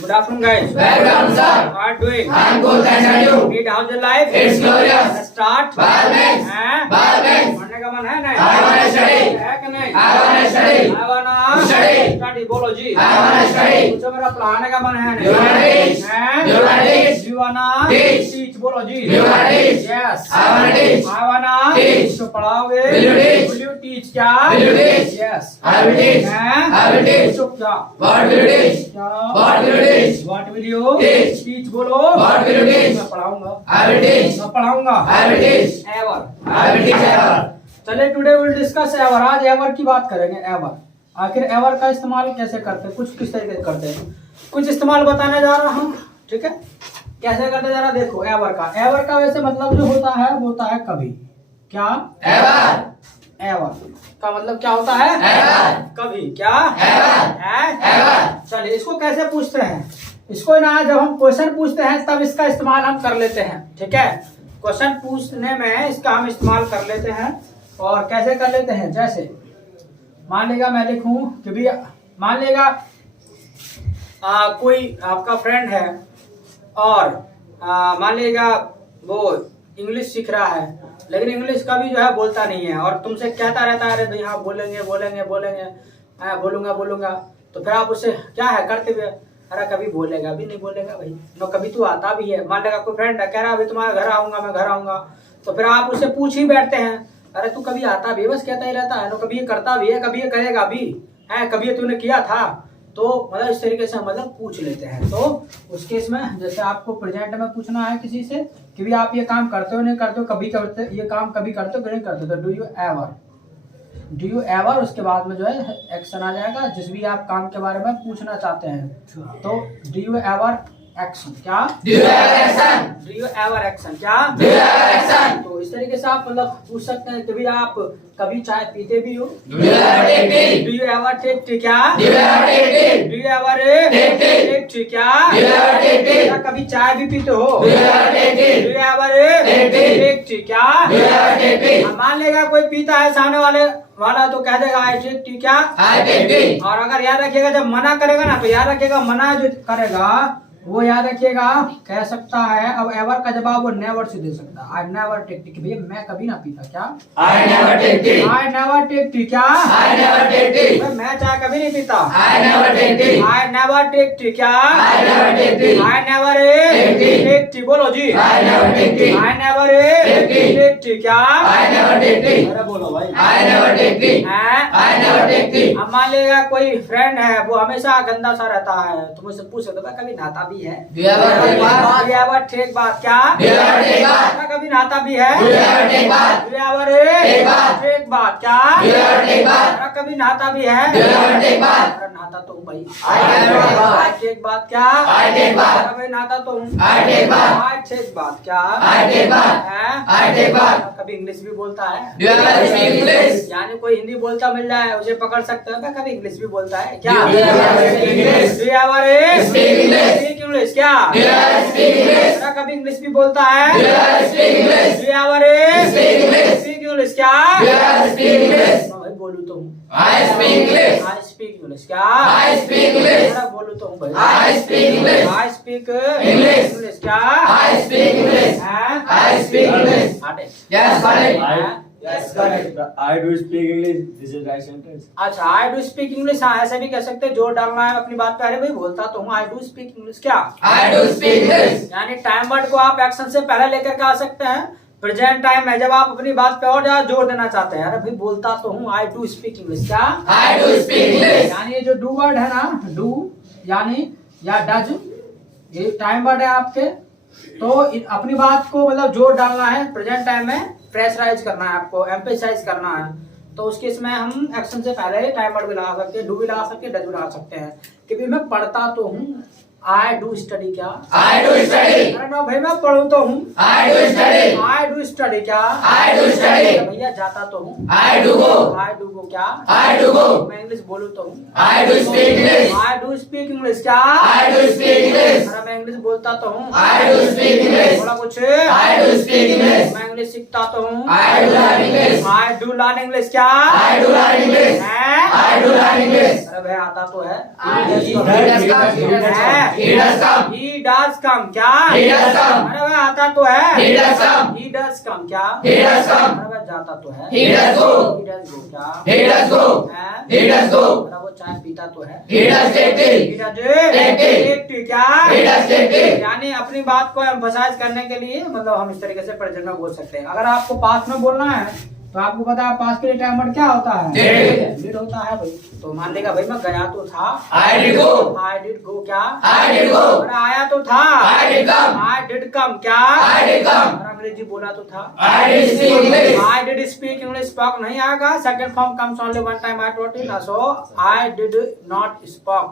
Good afternoon, guys. Welcome, sir. How are you doing? I'm good, thanks and you? Need how's your life? It's glorious. Let's start. Balance. हैं? Balance. पढ़ने का मन है नहीं? I wanna study. है कि नहीं? I wanna study. I wanna Study. study. बोलो जी. I wanna study. पूछो मेरा पढ़ाने का मन है नहीं? You wanna teach. हैं? You wanna teach. You wanna Teach. teach. बोलो जी. You wanna teach. Yes. I wanna teach. I wanna Teach. तो पढ़ाओगे? Will you teach? Will you teach क्या? Will you teach? Yes. I will teach. हैं? I will teach. तो क्या? What will you teach? क्या? What will you teach? What will you Teach. teach बोलो? What will you teach? मैं पढ़ाऊंगा. I will teach. मैं पढ़ाऊंगा. I will teach. Ever. I will teach ever. चलिए today will discuss ever. आज ever की बात करेंगे. एवर आखिर एवर का इस्तेमाल कैसे करते हैं, कुछ किस तरीके से करते हैं, कुछ इस्तेमाल बताने जा रहा हूँ. ठीक है, कैसे करते जरा देखो. एवर का वैसे मतलब जो होता है कभी. क्या? Ever. एवर का मतलब क्या होता है? Ever. कभी. क्या? Ever. Ever. चलिए इसको कैसे पूछते हैं. इसको ना जब हम क्वेश्चन पूछते हैं तब इसका इस्तेमाल हम कर लेते हैं. ठीक है, क्वेश्चन पूछने में इसका हम इस्तेमाल कर लेते हैं. और कैसे कर लेते हैं, जैसे मान लेगा मैं लिखूं कि भी मान लेगा कोई आपका फ्रेंड है और मान लेगा वो इंग्लिश सीख रहा है लेकिन इंग्लिश कभी जो है बोलता नहीं है और तुमसे कहता रहता है अरे भाई हाँ बोलेंगे बोलूंगा. तो फिर आप उससे क्या है करते हुए अरे कभी बोलेगा भी नहीं बोलेगा भाई नो, कभी तू आता भी है. मान लेगा कोई फ्रेंड है कह रहा है अभी तुम्हारे घर आऊंगा, मैं घर आऊंगा. तो फिर आप उससे पूछ ही बैठते हैं अरे तू कभी आता भी है, बस कहता ही रहता है. नो, कभी ये करता भी है, कभी ये करेगा भी है, कभी ये तूने किया था. तो मतलब इस तरीके से हम मतलब पूछ लेते हैं. तो उस केस में जैसे आपको प्रेजेंट में पूछना है किसी से कि भी आप ये काम करते हो नहीं करते हो, कभी करते ये काम कभी करते हो नहीं करते हो. तो डू यू एवर उसके बाद में जो है एक्शन आ जाएगा जिस भी आप काम के बारे में पूछना चाहते हैं. तो डू यू एवर एक्शन. क्या? Do you ever action? Do you ever action. क्या? Do you ever action? तो इस तरीके से आप मतलब पूछ सकते हैं कि भी आप कभी चाय पीते भी हो. Do you ever take tea? Do you ever take tea. क्या? Do you ever take tea? Do you ever Take tea. Take tea. क्या? Do you ever take tea? क्या कभी चाय भी पीते हो. Do you ever take do tea? You ever Take tea. Take tea. क्या? Do you ever take tea? अब मान लेगा कोई पीता है सामने वाला तो कह देगा आई टेक टी. क्या? I take tea. और अगर याद रखिएगा जब मना करेगा ना तो याद रखिएगा मना जो करेगा वो याद रखिएगा कह सकता है. अब एवर का जवाब वो नेवर से दे सकता है. I never take tea. भैया मैं कभी ना पीता. क्या? I never take tea. I never take tea. क्या? I never take tea. मैं चाय कभी नहीं पीता. I never take tea. I never take tea. क्या? I never take tea. I never Take tea. Take tea. बोलो जी. I never take tea. I never Take tea. Take tea. क्या? I never take tea. अरे बोलो भाई. I never take tea. हैं? I never take tea. अब मान लेगा कोई फ्रेंड है वो हमेशा गंदा सा रहता है तो मुझसे पूछ सकते हो कभी नहाता भी है. Do you ever take bath? Do you ever take bath? क्या? Do you ever take bath? क्या कभी नहाता भी है. Do you ever take bath? Do you ever Take bath? take bath? क्या? Do you ever take bath? क्या कभी नहाता भी है. Do you ever take bath? अरे नहाता तो हूँ भाई. I never take bath. I take bath. क्या? I take bath. अरे भाई नहाता तो हूँ. I take bath. I take bath. क्या? I take bath. हैं? I take bath. कभी इंग्लिश भी बोलता है. Do you ever speak English? यानी कोई हिंदी बोलता मिल जाए उसे पकड़ सकते हो. कभी इंग्लिश भी बोलता है. क्या? Do you ever speak English? Do you ever Speak English. speak English? क्या? Do you ever speak English? अरे कभी इंग्लिश भी बोलता है. Do you ever speak English? Do you ever Speak English. speak English? क्या? Do you ever speak English? मैं भाई बोलूँ तो हूँ. I speak English. I speak English. क्या? I speak English. अरे बोलूँ तो हूँ भाई. I speak English. I speak English. English. क्या? I speak English. हैं? I speak English. आटे. Yes, correct. हैं? Yes, correct. I do speak English. This is right sentence. अच्छा आई डू स्पीक इंग्लिश. हाँ ऐसे भी कह सकते हैं. जोर डालना है अपनी बात पे. अरे भाई बोलता तो हूँ. I do speak English. क्या? I do speak English. यानी टाइम वर्ड को आप एक्शन से पहले लेकर के आ सकते हैं. प्रेजेंट टाइम है जब आप अपनी बात पे और ज्यादा जोर देना चाहते हैं. अरे भाई बोलता तो हूँ. I do speak English. क्या? I do speak English. यानी ये जो डू वर्ड है ना, डू यानी या डज, ये टाइम वर्ड है आपके. तो अपनी बात को मतलब जोर डालना है. प्रेजेंट टाइम में प्रेशराइज करना है आपको, एम्फेसाइज करना है. तो उसके इसमें हम एक्शन से पहले टाइम वर्ड भी लगा सकते हैं, डू भी लगा सकते हैं, डज भी लगा सकते हैं. कि भी मैं पढ़ता तो हूँ. I do study. क्या? I do study. अरे ना भाई मैं पढ़ू तो हूँ. I do study. I do study. क्या? I do study. भैया जाता तो हूँ. I do go. I do go. क्या? I do go. मैं इंग्लिश बोलूँ तो हूँ. I do speak English. I do speak English. क्या? I do speak English. अरे मैं इंग्लिश बोलता तो हूँ. I do speak English. थोड़ा कुछ. I do speak English. मैं इंग्लिश सीखता तो हूँ. I do learn English. I do learn English. क्या? I do learn English. हैं? I do learn English. अरे अरे भाई आता तो है। He does come. He does come. He does come क्या? He does come. अरे भाई आता तो है। He does come. He does come क्या? He does come. अरे भाई जाता तो है। He does go. He does go क्या? He does go. हैं? He does go. अरे वो चाय पीता तो है। He does take tea. He does take tea क्या? He does take tea. यानी अपनी बात को एम्फसाइज करने के लिए मतलब हम इस तरीके से प्रेजेंट में बोल सकते हैं। अगर आपको पास्ट में बोलना है तो आपको पता है पास्ट के लिए टाइम वर्ड क्या होता है? डिड होता है भाई। तो मान लेगा भाई मैं गया तो था। I did go. I did go क्या? I did go. और आया तो था। I did come. I did come क्या? I did come. और अंग्रेजी बोला तो था। I did speak English. I did speak English spoke नहीं आएगा। Second form comes only one time I told you so I did not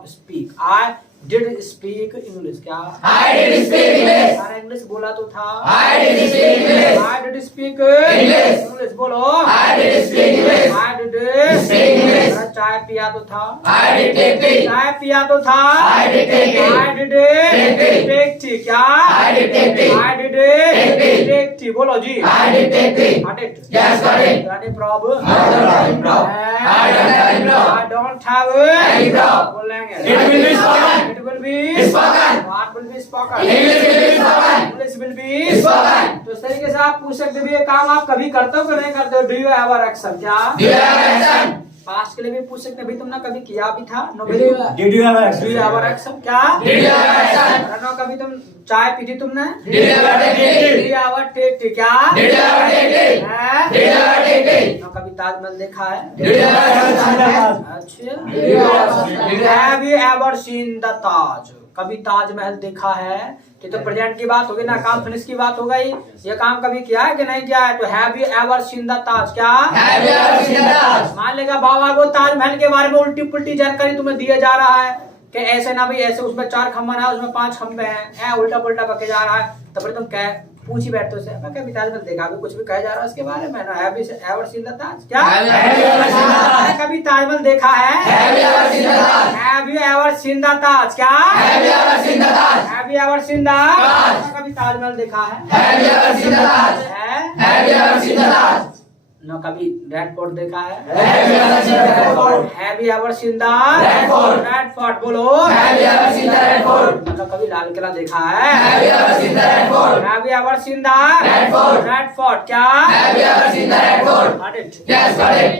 speak I did speak English क्या? I did speak English. अरे English बोला तो था। I did speak English. I did speak English. English बोलो। I did speak English. I did speak English. अरे चाय पिया तो था। I did take tea. चाय पिया तो था। I did take tea. I did take tea. take tea क्या? I did take tea. I did take tea. take tea बोलो जी। I did take tea. Got it? Yes, got it. Any problem? I don't have any problem. I don't have any problem. I don't have Any problem. बोलेंगे। It will be spoken. It will be spoken. What will be spoken? English will be spoken. English will be spoken. तो इस तरीके से आप पूछ सकते हो ये काम आप कभी करते हो कि नहीं करते हो? डू यू हैव एक्शन क्या? Do you have action? Past के लिए भी पूछ सकते हैं भाई तुमने कभी किया भी था? No Did you have do you action? Have action क्या? Did you have action? अरे नो कभी तुम चाय पी थी तुमने? Did you ever take tea? Do you have take tea क्या? Did you ever take tea? हैं? Did you ever take tea? No कभी ताजमहल देखा है? Did you ever have action? अच्छा। Did you ever have you ever seen the Taj? कभी ताजमहल देखा है? तो प्रेजेंट की बात होगी ना, काम फिनिश की बात हो गई। ये काम कभी किया है कि नहीं किया है? तो have you ever seen the Taj क्या? Have you ever seen the Taj? मान लेगा बाबा को ताजमहल के बारे में उल्टी पुल्टी जानकारी तुम्हें दिया जा रहा है कि ऐसे ना भाई ऐसे उसमें 4 खंबा है उसमें 5 खंबे हैं, उल्टा पुल्टा बके जा रहा है, तो फिर तुम कह पूछ ही बैठते हो मैं कभी ताजमहल देखा भी कुछ भी कहा जा रहा है उसके बारे में ना? Have you ever seen the Taj क्या? Have you ever seen the Taj? कभी ताजमहल देखा है? Have you ever seen the Taj? Have you ever seen the Taj क्या? Have you ever seen the Taj? Have you ever seen the Taj? कभी ताजमहल देखा है? Have you ever seen the Taj? है? Have you ever seen the Taj? न कभी red fort देखा है? Have you ever seen the Red Fort? Have you ever seen the Red Fort? Red fort बोलो। Have you ever seen the Red Fort? मतलब कभी लाल किला देखा है? Have you ever seen the Red Fort? Have you ever seen the Red Fort? Red fort क्या? Have you ever seen the Red Fort? Got it? Yes, got it.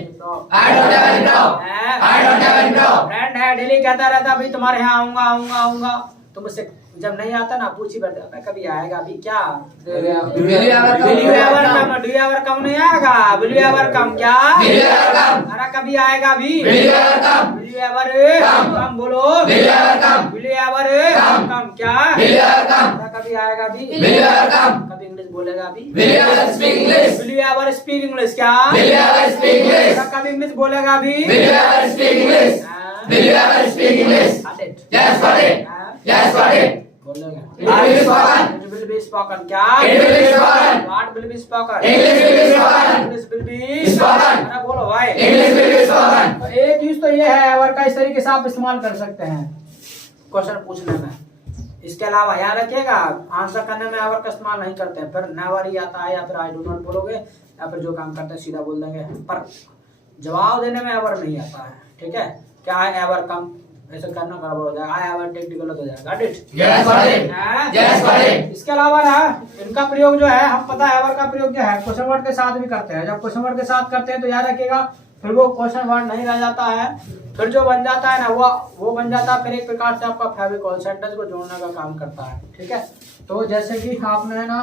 I don't have any problem. I don't have any problem. Friend है daily कहता रहता भाई तुम्हारे यहाँ आऊंगा आऊंगा आऊंगा, तो मुझसे जब नहीं आता ना पूछ ही बैठता मैं कभी आएगा अभी क्या? Will you ever come? Will you ever come? Do you ever come नहीं आएगा? Will you ever come क्या? Will you ever come? अरे कभी आएगा भी? Will you ever come? Will you ever Come. come बोलो? Will you ever come? Will you ever Come. come क्या? Will you ever come? अरे कभी आएगा भी? Will you ever come? कभी इंग्लिश बोलेगा भी? Will you ever speak English? Will you ever speak English क्या? Will you ever speak English? अरे कभी इंग्लिश बोलेगा भी? Will you ever speak English? Will you ever speak English? Got it? Yes, got it. Yes, got it. बोलेगा। It will be spoken. It will be spoken क्या? It will be spoken. What will be spoken? English will be spoken. English will be Spoken. अरे बोलो भाई। English will be spoken. तो एक use तो ये है एवर का, इस तरीके से आप इस्तेमाल कर सकते हैं क्वेश्चन पूछने में। इसके अलावा याद रखिएगा आंसर करने में एवर का इस्तेमाल नहीं करते हैं, फिर नेवर ही आता है या फिर आई डू नॉट बोलोगे या फिर जो काम करते हैं सीधा बोल देंगे, पर जवाब देने में एवर नहीं आता है। ठीक है, क्या आई एवर कम ऐसे करना गड़बड़ हो जाएगा, आई एवर टेक गलत हो जाएगा। Got it? Yes, got it. Yes, got it. इसके अलावा ना इनका प्रयोग जो है हम पता है एवर का प्रयोग जो है क्वेश्चन वर्ड के साथ भी करते हैं। जब क्वेश्चन वर्ड के साथ करते हैं तो याद रखिएगा फिर वो क्वेश्चन वर्ड नहीं रह जाता है, फिर जो बन जाता है ना वो बन जाता है, फिर एक प्रकार से आपका फेविकॉल सेंटेंस को जोड़ने का काम करता है। ठीक है, तो जैसे कि आपने ना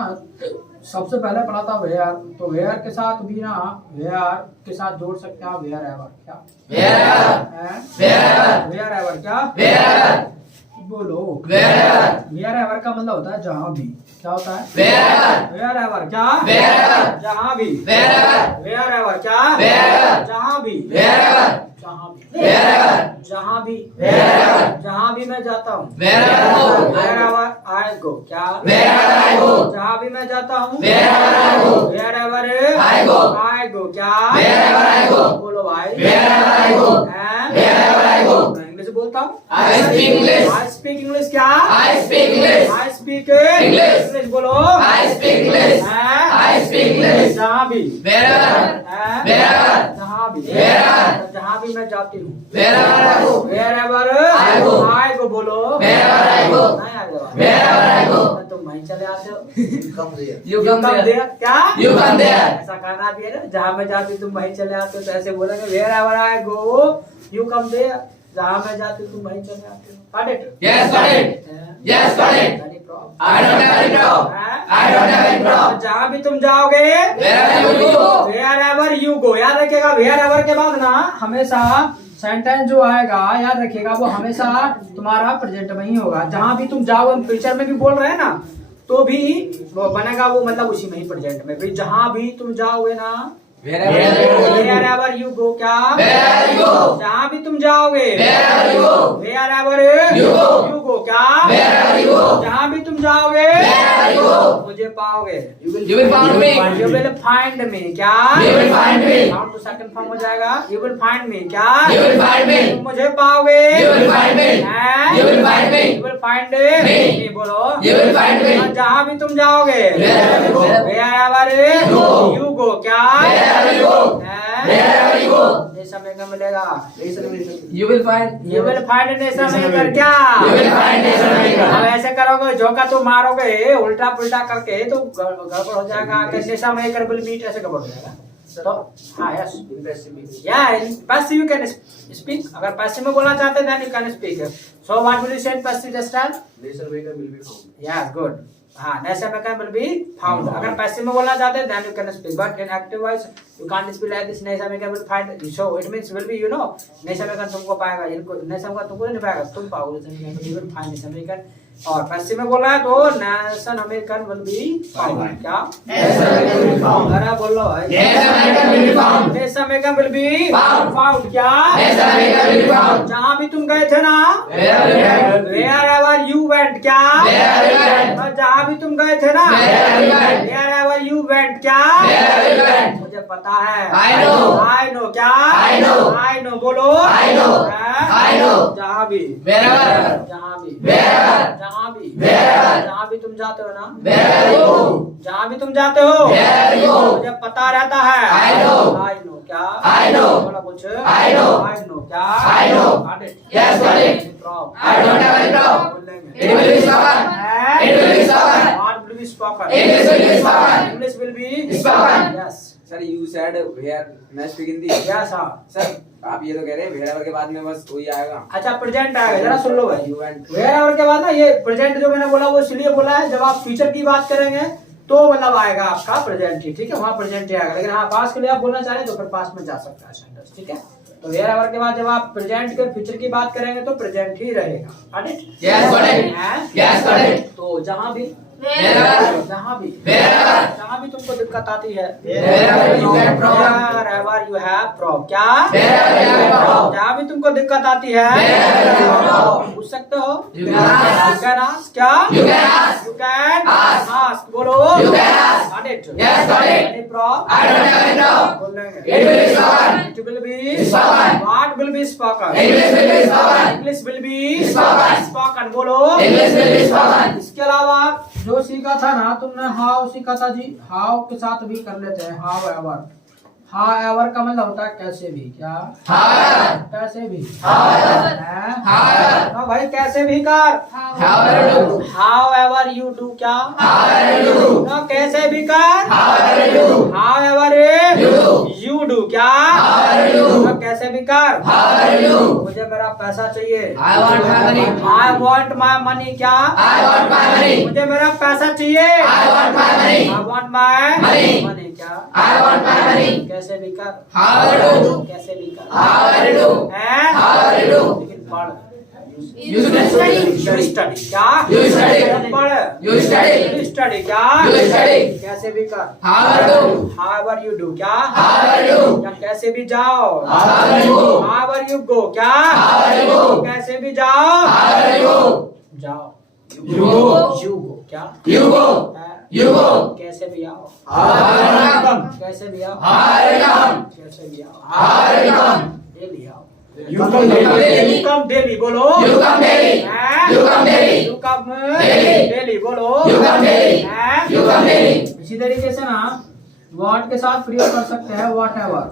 सबसे पहले पढ़ा था वेयर, तो वेयर के साथ भी ना वेयर के साथ जोड़ सकते हैं आप वेयर एवर क्या? वेयर एवर क्या? बोलो वेयर एवर का मतलब होता है जहाँ भी। क्या होता है? वेयर एवर क्या? जहाँ भी। वेयर एवर क्या? जहाँ भी। जहाँ भी। जहाँ भी। जहाँ भी मैं जाता हूँ। वेयर एवर आई गो क्या? जहाँ भी मैं जाता हूँ। वेयर एवर आई गो क्या? बोलो भाई। इंग्लिश बोल बोलता हूँ? I speak English. I speak English क्या? I speak English. I speak English. English बोलो। I speak English. हैं? I speak English. जहाँ भी। Wherever. हैं? Wherever. जहाँ भी। Wherever. जहाँ भी मैं जाती हूँ। Wherever I go. Wherever I go. I go बोलो। Wherever I go. नहीं आ जाओ। Wherever I go. तुम वहीं चले आते हो। You come there. क्या? You come there. ऐसा कहना भी है ना, जहाँ मैं जाती तुम वहीं चले आते हो, तो ऐसे बोलेंगे wherever I go you come there। जहाँ मैं जाती तुम वहीं चले आते हो। Got it? Yes, got it. Yes, got it. Any problem? I don't have any problem. हैं? I don't have any problem. जहाँ भी तुम जाओगे Wherever you go. wherever you go, याद रखिएगा wherever के बाद ना हमेशा सेंटेंस जो आएगा याद रखिएगा वो हमेशा तुम्हारा प्रेजेंट में ही होगा। जहाँ भी तुम जाओ, फ्यूचर में भी बोल रहे हैं ना, तो भी वो बनेगा वो मतलब उसी में ही प्रेजेंट में। फिर जहाँ भी तुम जाओगे ना wherever you go क्या? Wherever you go. जहाँ भी तुम जाओगे Wherever you go. wherever You go. you go क्या? Wherever you go. जहाँ भी तुम जाओगे Wherever you go. मुझे पाओगे। You will find me. You will find me क्या? You will find me. Count to second form हो जाएगा। You will find me क्या? You will find me. तुम मुझे पाओगे। You will find me. हैं? You will find me. You will find Me. me बोलो। You will find me. और जहाँ भी तुम जाओगे Wherever you go. wherever go. you go क्या? Wherever you go. हैं? Wherever you go. Nation maker मिलेगा। You will find. You will find nation maker क्या? You will find nation maker. अब ऐसे करोगे, झोंका तो मारोगे उल्टा पुल्टा करके तो गड़बड़ हो जाएगा। नेशा मेकर विल मीट ऐसे गड़बड़ हो जाएगा। तो हाँ yes passive you can speak. अगर पैसिव में बोलना चाहते हैं then you can speak. So what will you say in passive this time? Nation maker will be found. Yes good. हाँ nation maker will be found. अगर passive में बोलना चाहते हैं then you can speak, but in active voice you can't speak like this. Nation maker will find, so it means will be, you know, Nesha maker तुमको पाएगा, इनको नेशा maker तुमको नहीं पाएगा, तुम पाओगे नेशा मेकर, फाइंड नेशा मेकर। और पैसिव में बोला है तो nation American will be found क्या? अरे बोलो भाई। Nation American will be found क्या? जहाँ भी तुम गए थे ना wherever you went क्या? और जहाँ भी तुम गए थे ना wherever you went क्या? मुझे पता है। I know क्या? I know बोलो। I know। जहाँ भी Wherever। जहाँ भी Wherever। जहाँ भी Wherever। जहाँ भी तुम जाते हो ना Wherever you go। जहाँ भी तुम जाते हो Wherever you go। मुझे पता रहता है। I know। I know क्या? I know। बोला कुछ? I know। I know क्या? I know। Got it? Yes, got it। Problem। I don't have any problem। बोलेंगे। It will be spoken। हैं? It will be spoken। What will be spoken? English will be spoken। English will be Spoken। Yes। Sir you said where मैं speak Hindi. Yes हाँ। Sir आप ये तो कह रहे हैं वेयर के बाद में बस वही आएगा। अच्छा प्रेजेंट आएगा, जरा सुन लो भाई। You went। वेयर के बाद ना ये प्रेजेंट जो मैंने बोला वो इसलिए बोला है, जब आप फ्यूचर की बात करेंगे तो मतलब आएगा आपका प्रेजेंट ही, ठीक है, वहाँ प्रेजेंट ही आएगा। लेकिन हाँ पास के लिए आप बोलना चाह रहे हैं तो फिर पास में जा सकता है सेंटेंस, ठीक है। तो वेयर के बाद जब आप प्रेजेंट के फ्यूचर की बात करेंगे तो प्रेजेंट ही रहेगा। Got it? Yes, got it। हैं? Yes, got it। तो जहाँ भी Wherever। जहाँ भी Wherever। जहाँ भी तुमको दिक्कत आती है Wherever you have problem। wherever you have problem क्या? Wherever you have problem। जहाँ भी तुमको दिक्कत आती है Wherever you have problem। पूछ सकते हो। You can ask। You can ask क्या? You can ask। You can Ask। ask बोलो। You can ask। Got it? Yes, got it। Any problem? I don't have any problem। बोलेंगे। It will be spoken। It will be Spoken। What will be spoken? English will be spoken। English will be Spoken। spoken बोलो। English will be spoken। इसके अलावा जो सीखा था ना तुमने, how सीखा था जी, हाउ के साथ भी कर लेते हैं। हाउ एवर का मतलब होता है कैसे भी क्या? However। कैसे भी However। हैं? However। हाँ भाई कैसे भी कर। However you do। However you do क्या? However you do। ना कैसे भी कर। However you do। However You do। you do क्या? However you do। ना कैसे भी कर। However you do। मुझे मेरा पैसा चाहिए। I want my money। I want my money क्या? I want my money। मुझे मेरा पैसा चाहिए। I want my money। I want my Money। money क्या? I want my money। कैसे भी कर। However you do। कैसे भी कर। However you do। हैं? However you do। लेकिन पढ़। You study। You study क्या? You study। पढ़। You study। You study क्या? You study। कैसे भी कर। However you do। However you do क्या? However you do। या कैसे भी जाओ। However you go। However you go क्या? However you go। कैसे भी जाओ। However you go। जाओ। You go। You go क्या? You go। हैं? You go। कैसे भी आओ। However you come। कैसे भी आओ। However you come। कैसे भी आओ। However you come। ये ले आओ। You come daily. You come daily बोलो You come daily. हैं? You come daily. You come Daily. daily बोलो You come daily. हैं? You come daily. इसी तरीके से ना what के साथ प्रयोग कर सकते हैं whatever।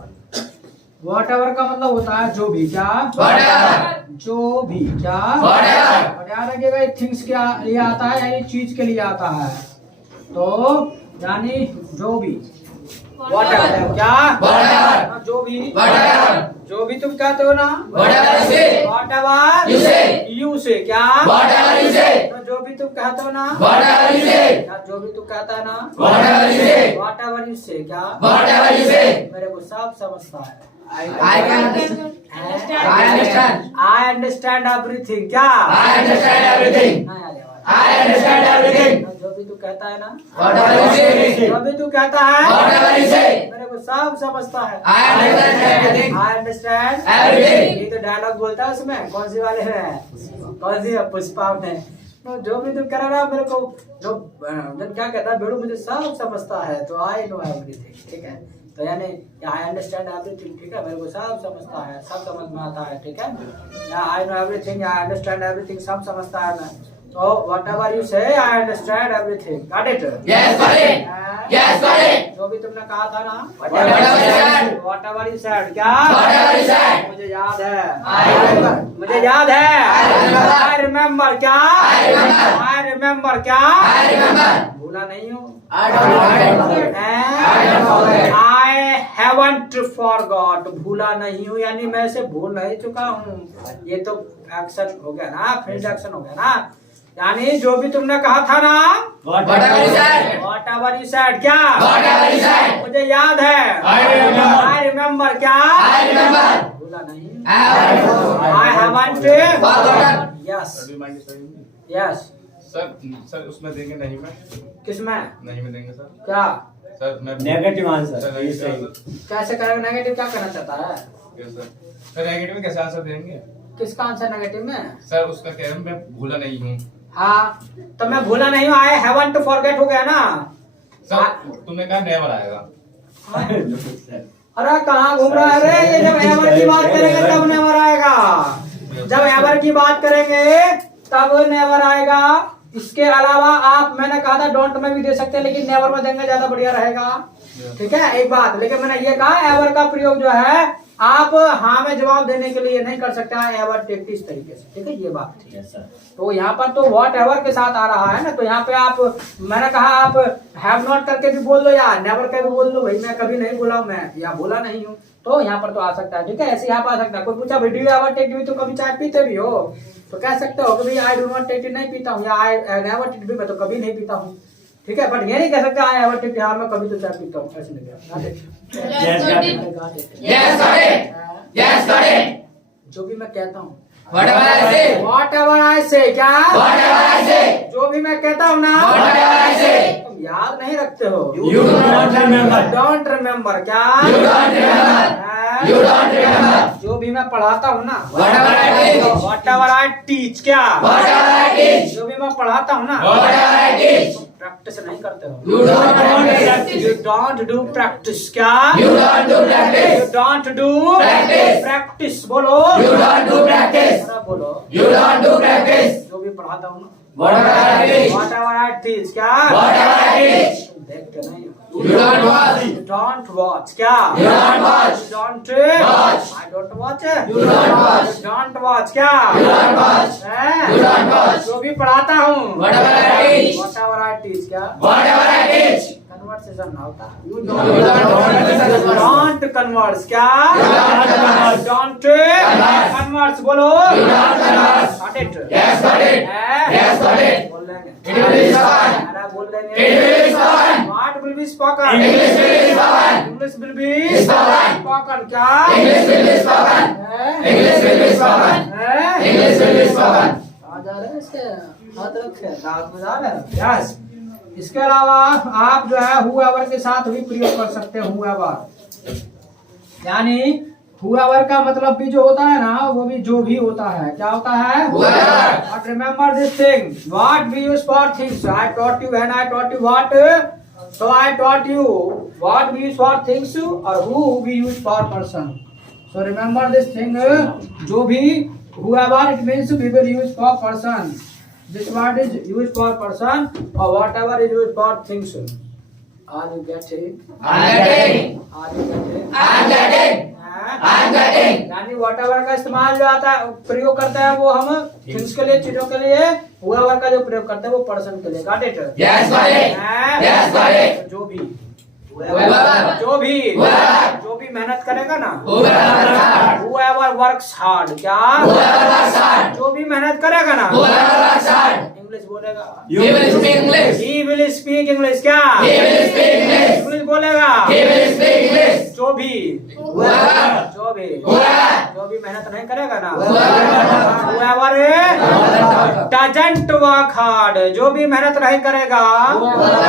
whatever का मतलब होता है जो भी क्या Whatever. जो भी क्या Whatever. और याद रखिएगा थिंग्स के लिए आता है यानी चीज के लिए आता है तो यानी जो भी whatever क्या Whatever. जो भी Whatever. जो भी तुम कहते हो ना Whatever you say. whatever You say. you say क्या Whatever you say. तो जो भी तुम कहते हो ना Whatever you say. या जो भी तू कहता है ना Whatever you say. whatever you say क्या Whatever you say. मेरे को सब समझता है I can understand. I understand. I understand everything क्या I understand everything. हाँ, यार, यार। I understand everything. जो भी तू कहता है ना Whatever you say. जो भी तू कहता है Whatever you say. मेरे को सब समझता है I understand everything. I understand Everything. ये तो डायलॉग बोलता है उसमें कौन सी वाले हैं कौन सी है पुष्पा में तो जो भी तुम कह रहा मेरे को जो जब क्या कहता है बेड़ू मुझे सब समझता है तो आई नो एवरीथिंग ठीक है तो यानी आई अंडरस्टैंड एवरीथिंग ठीक है मेरे को सब समझता है सब समझ में आता है ठीक है या I know everything I understand everything सब समझता है मैं तो whatever you say I understand everything got it Yes, got it. Yes, got it. जो भी तुमने कहा था ना Whatever you said. whatever you said क्या Whatever you said. मुझे याद है I remember. मुझे याद है I remember. I remember क्या I remember. I remember क्या I remember. भूला नहीं हूँ I don't forget. I don't forget. I haven't forgot भूला नहीं हूँ यानी मैं इसे भूल नहीं चुका हूँ ये तो एक्शन हो गया ना फ्रेंड एक्शन हो गया ना यानी जो भी तुमने कहा था ना Whatever you said. whatever you said क्या Whatever you said. मुझे याद है I remember. I remember क्या I remember. भूला नहीं I I haven't forgotten. yes Do you mind studying me? yes sir उसमें देंगे नहीं में किसमें नहीं में देंगे सर क्या सर मैं Negative answer. Sir Please say. Negative कैसे करेगा नेगेटिव क्या करना चाहता है सर नेगेटिव में कैसे आंसर देंगे किसका आंसर नेगेटिव में सर उसका कह रहा हूँ मैं भूला नहीं हूँ हाँ तो मैं भूला नहीं हूँ आई हैवंट फॉरगेट हो गया ना सर तुमने कहा नेवर आएगा अरे कहाँ घूम रहा है रे ये जब एवर की बात करेंगे तब नेवर आएगा जब एवर की बात करेंगे तब नेवर आएगा इसके अलावा आप मैंने कहा था डोंट में भी दे सकते हैं लेकिन नेवर में देंगे ज्यादा बढ़िया रहेगा ठीक है एक बात लेकिन मैंने ये कहा एवर का प्रयोग जो है आप हाँ में जवाब देने के लिए नहीं कर सकते हैं एवर टेक इस तरीके से ठीक है ये बात थी Yes, sir. तो यहाँ पर तो वॉट एवर के साथ आ रहा है ना तो यहाँ पे आप मैंने कहा आप हैव नॉट करके भी बोल दो या नेवर करके भी बोल दो भाई मैं कभी नहीं बोला हूँ मैं या बोला नहीं हूँ तो यहाँ पर तो आ सकता है ठीक है ऐसे यहाँ पर आ सकता है कोई पूछा भाई डू यू एवर टेक भी तो कभी चाय पीते भी हो तो कह सकते हो कि भाई आई डू नॉट टेक नहीं पीता हूँ या आई नेवर टेक भी मैं तो कभी नहीं पीता हूँ ठीक है बट ये नहीं कह सकते आई एवर टेक हाँ मैं कभी तो चाय पीता हूँ ऐसे नहीं कहना Yes, got it. Yes, got it. Yes, got it. जो भी मैं कहता हूँ Whatever I say. whatever I say क्या Whatever I say. जो भी मैं कहता हूँ ना Whatever I say. तुम याद नहीं रखते हो You don't remember. Don't remember क्या You don't remember. You don't remember. जो भी मैं पढ़ाता हूँ ना Whatever I teach. whatever I teach क्या Whatever I teach. जो भी मैं पढ़ाता हूँ ना Whatever I teach. प्रैक्टिस नहीं करते हो You don't practice. You don't do practice क्या You don't do You practice. don't do Practice. practice बोलो You don't do practice. जरा बोलो You don't do practice. जो भी पढ़ाता हूँ ना Whatever I teach. whatever I teach क्या Whatever I teach. देखते नहीं हो You don't watch. You don't watch क्या You don't watch. You don't Watch. I don't watch You don't watch. You don't watch क्या You don't watch. हैं? You don't watch. जो भी पढ़ाता हूँ Whatever I teach. whatever I teach क्या Whatever I teach. Conversation ना होता You don't don't converse क्या You don't converse. don't Converse. converse बोलो You don't converse. got it Yes, got it. हैं? Yes, got it. बोल लेंगे It will be spoken. अरे बोल लेंगे It will be spoken. what will be spoken English will be spoken. English will be Spoken. spoken क्या English will be spoken. हैं? English will be spoken. हैं? English will be spoken. आ जा रहे हैं इसके हाथ रखे दांत में जा रहे हैं यस इसके अलावा आप जो है whoever के साथ भी प्रयोग कर सकते हैं whoever यानी whoever का मतलब भी जो होता है ना वो भी जो भी होता है क्या होता है Whoever. But remember this thing what we use for things I taught you when I taught you what so I taught you what we use for things or who we use for person So remember this thing. जो भी whoever it means we will use for person. This word is used for person or whatever is used for things. Are you getting? I'm getting. Are you getting? I'm getting. I'm getting. यानी whatever का इस्तेमाल जो आता है प्रयोग करता है वो हम things के लिए चीजों के लिए whoever का जो प्रयोग करते हैं वो person के लिए got it? Yes, buddy. Yes, buddy. जो भी Whoever. जो भी Whoever. जो भी मेहनत करेगा ना Whoever works hard. whoever works hard क्या Whoever works hard. जो भी मेहनत करेगा ना Whoever works hard. इंग्लिश बोलेगा He will speak English. he will speak English क्या He will speak English. English बोलेगा He will speak English. जो भी Whoever. जो भी Whoever. जो भी मेहनत नहीं करेगा ना Whoever. whoever doesn't work hard जो भी मेहनत नहीं करेगा whoever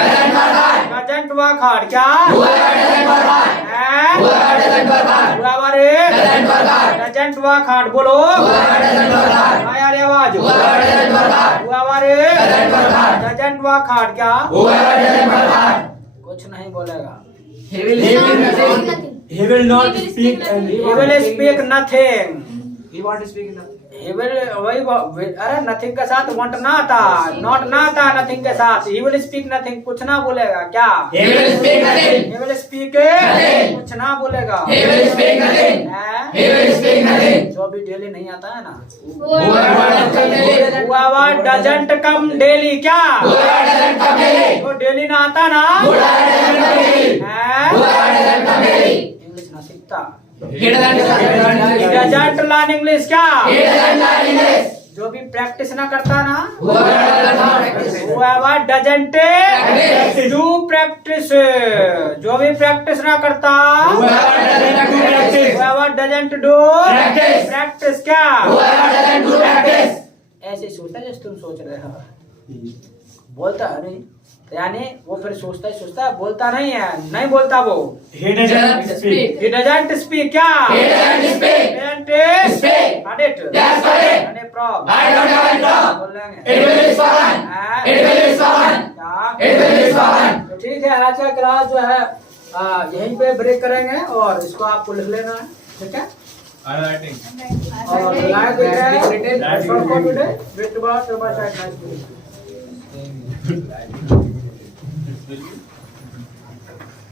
doesn't work hard क्या Whoever doesn't work hard. Whoever doesn't work hard. whoever Doesn't work hard. doesn't work hard बोलो Whoever doesn't work hard. हाँ यार ये आवाज Whoever doesn't work hard. whoever Doesn't work hard. doesn't work hard क्या Whoever doesn't work hard. कुछ नहीं बोलेगा He will nothing. He will not speak and he will speak nothing He want to speak in the he will वही अरे nothing के साथ want ना आता not ना आता nothing के साथ he will speak nothing कुछ ना बोलेगा क्या He will speak nothing. he will speak Nothing. कुछ ना बोलेगा He will speak nothing. हैं? He will speak nothing. जो भी डेली नहीं आता है ना Whoever doesn't come whoever doesn't come daily. daily क्या Whoever doesn't come daily. जो डेली ना आता ना Whoever doesn't come daily. हैं? Whoever doesn't come daily. English ना सीखता He doesn't. he doesn't learn English क्या He doesn't learn English. जो भी प्रैक्टिस ना करता ना Whoever doesn't practice. whoever doesn't Practice. do practice जो भी प्रैक्टिस ना करता Whoever doesn't do practice. whoever doesn't do Practice. practice क्या Whoever doesn't do practice. ऐसे सोचता है जैसे तुम सोच रहे हो बोलता है नहीं यानी वो फिर सोचता है बोलता नहीं है नहीं बोलता वो he doesn't speak. he doesn't speak क्या He doesn't speak. doesn't Speak. got it That's correct. यानी probe I don't have a problem. बोल लेंगे It will be spoken. It will be spoken. क्या It will be spoken. तो ठीक है आज का क्लास जो है यहीं पे ब्रेक करेंगे और इसको आपको लिख लेना है ठीक है I'm writing. और लाइक देखें that's all for today with about nice to meet you.